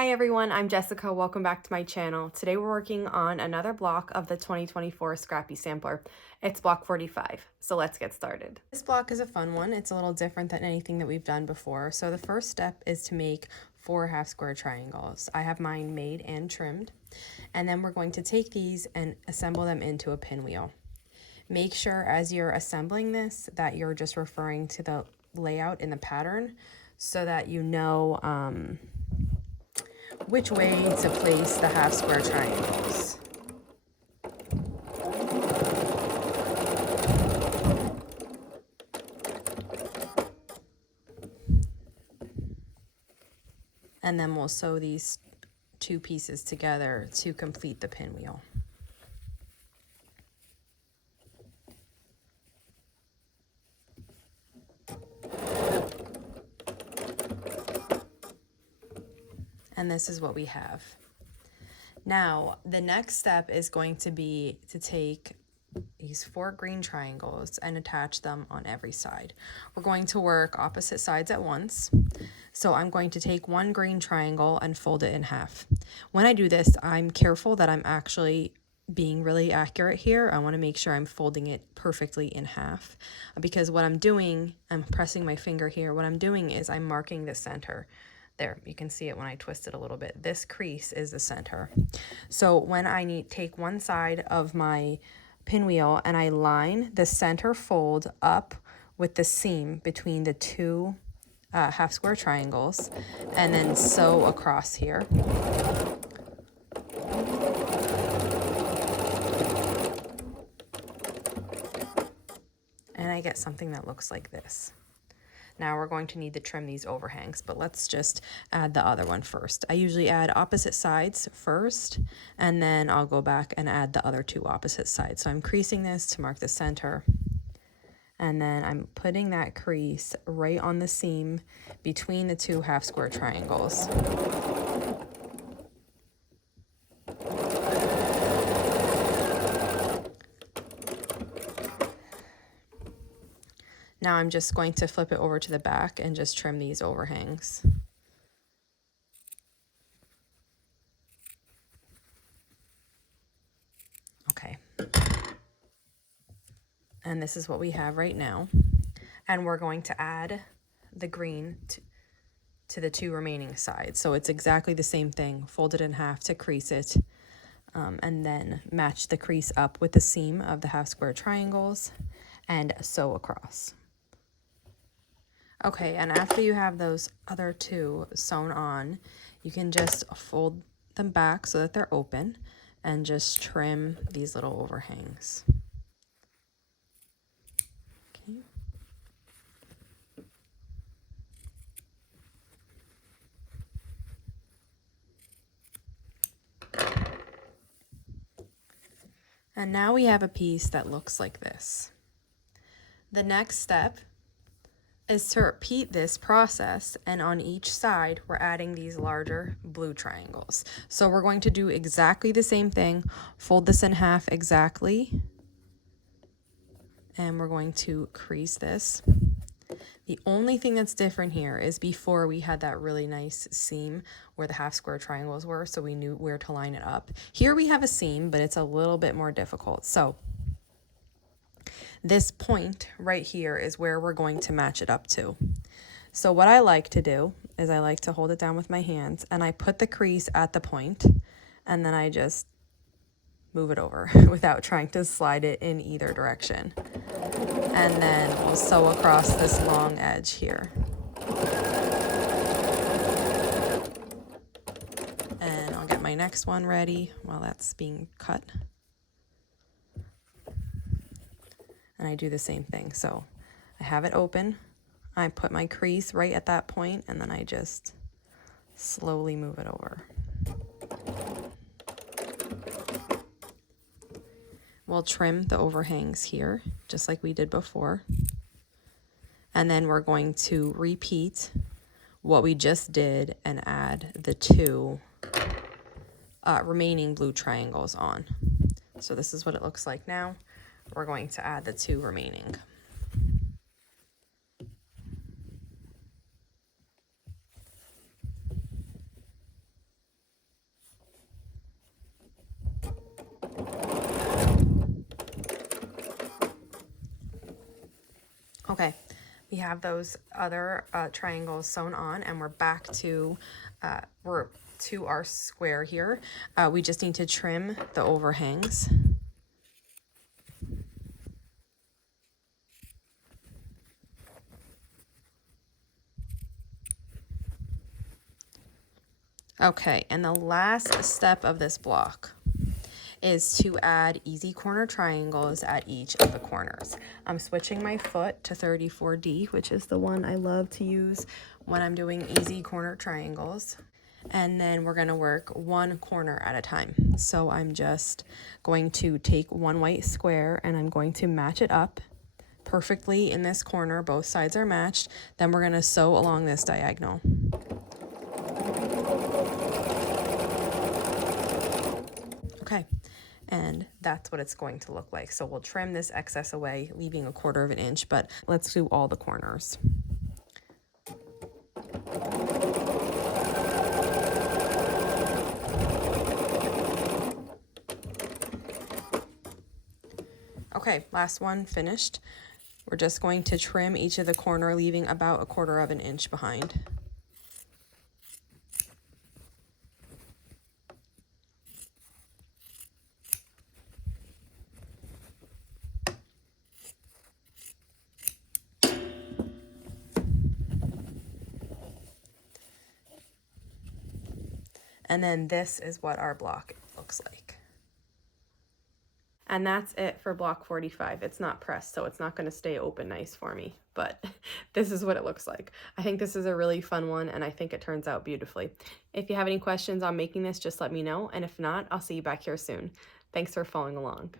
Hi everyone, I'm Jessica. Welcome back to my channel. Today we're working on another block of the 2024 Scrappy Sampler. It's block 45, so let's get started. This block is a fun one. It's a little different than anything that we've done before. So the first step is to make 4 half square triangles. I have mine made and trimmed. And then we're going to take these and assemble them into a pinwheel. Make sure as you're assembling this that you're just referring to the layout in the pattern so that you know which way to place the half square triangles. And then we'll sew these 2 pieces together to complete the pinwheel. And this is what we have. Now, the next step is going to be to take these 4 green triangles and attach them on every side. We're going to work opposite sides at once. So I'm going to take 1 green triangle and fold it in half. When I do this, I'm careful that I'm actually being really accurate here. I want to make sure I'm folding it perfectly in half, because what I'm doing, I'm pressing my finger here. What I'm doing is I'm marking the center. There, you can see it when I twist it a little bit. This crease is the center. So when I take one side of my pinwheel and I line the center fold up with the seam between the 2 half square triangles and then sew across here. And I get something that looks like this. Now we're going to need to trim these overhangs, but let's just add the other one first. I usually add opposite sides first, and then I'll go back and add the other 2 opposite sides. So I'm creasing this to mark the center, and then I'm putting that crease right on the seam between the 2 half square triangles. Now I'm just going to flip it over to the back and just trim these overhangs. Okay. And this is what we have right now. And we're going to add the green to the 2 remaining sides. So it's exactly the same thing. Fold it in half to crease it. And then match the crease up with the seam of the half square triangles and sew across. Okay, and after you have those other 2 sewn on, you can just fold them back so that they're open and just trim these little overhangs. Okay. And now we have a piece that looks like this. The next step is to repeat this process, and on each side we're adding these larger blue triangles. So we're going to do exactly the same thing, fold this in half exactly, and we're going to crease this. The only thing that's different here is before we had that really nice seam where the half square triangles were, so we knew where to line it up. Here we have a seam, but it's a little bit more difficult. So this point right here is where we're going to match it up to. So what I like to do is I like to hold it down with my hands and I put the crease at the point and then I just move it over without trying to slide it in either direction. And then we'll sew across this long edge here. And I'll get my next one ready while that's being cut. And I do the same thing. So I have it open, I put my crease right at that point, and then I just slowly move it over. We'll trim the overhangs here, just like we did before. And then we're going to repeat what we just did and add the 2 remaining blue triangles on. So this is what it looks like now. We're going to add the 2 remaining. We have those other triangles sewn on, and we're back to our square here. We just need to trim the overhangs. Okay, and the last step of this block is to add easy corner triangles at each of the corners. I'm switching my foot to 34D, which is the one I love to use when I'm doing easy corner triangles. And then we're gonna work one corner at a time. So I'm just going to take one white square and I'm going to match it up perfectly in this corner. Both sides are matched. Then we're gonna sew along this diagonal. Okay, and that's what it's going to look like. So we'll trim this excess away, leaving 1/4 of an inch, but let's do all the corners. Okay, last one finished. We're just going to trim each of the corner, leaving about 1/4 of an inch behind. And then this is what our block looks like. And that's it for block 45. It's not pressed, so it's not going to stay open nice for me, but this is what it looks like. I think this is a really fun one, and I think it turns out beautifully. If you have any questions on making this, just let me know, and if not, I'll see you back here soon. Thanks for following along.